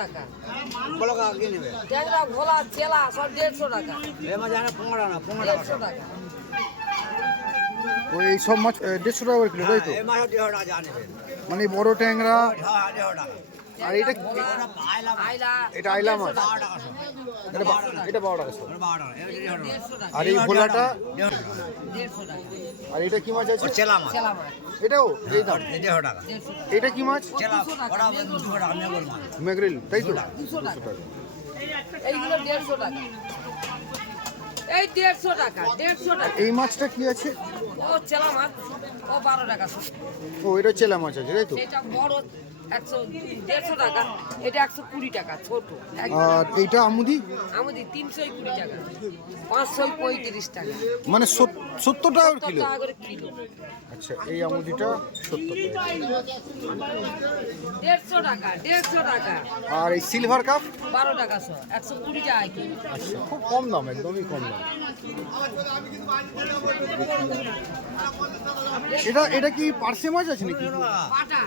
টাকা। বলো কি নেবে? ট্যাংরা, ভোলা, চেলা সব 150 টাকা। এ মাছ জানে 15 না 15 150 টাকা। তো এই সব মাছ 150 টাকা করে কিলো, তাই তো? এই মাছ 150 টাকা জানে। মানে বড় ট্যাংরা। হ্যাঁ 150 টাকা। আর এটা ভোলা, আইলা, এটা আইলা মাছ। 12 টাকা সব। এটা 12 টাকা সব। 12 টাকা। এটা 150 টাকা। 150 টাকা। আর এই ভোলাটা? 150 টাকা। আর এটা কি মাছ আছে? ও চেলা মাছ। চেলা মাছ এটাও এই দাম? 150 টাকা। 150 টাকা। এটা কি মাছ? চেলা 200 টাকা, ওটা মেঘল 200 টাকা মেঘল মাছ। ম্যাগরিল, তাই তো? 200 টাকা। 200 টাকা। এইগুলো 150 টাকা। এই 150 টাকা, 150 টাকা। এই মাছটা কি আছে? ও চেলা মাছ, ও 12 টাকা। ও এটা চেলা মাছ আছে, তাই তো? এটা বড় 150 টাকা, এটা 120 টাকা ছোট। আর এইটা আমুদি? আমাদের 320 টাকা, 535 টাকা, মানে 70 টাকা 70 কিলো। টাকা করে কিলো। আচ্ছা, এই আমুদিটা 70 টাকা। 150 টাকা, 150 টাকা। আর এই সিলভার কাপ? 12 টাকা 120 টাকা কিলো। আচ্ছা, খুব কম দাম, একদমই কম দাম। এটা কি পার্সে মাছ আছে নাকি? পাটা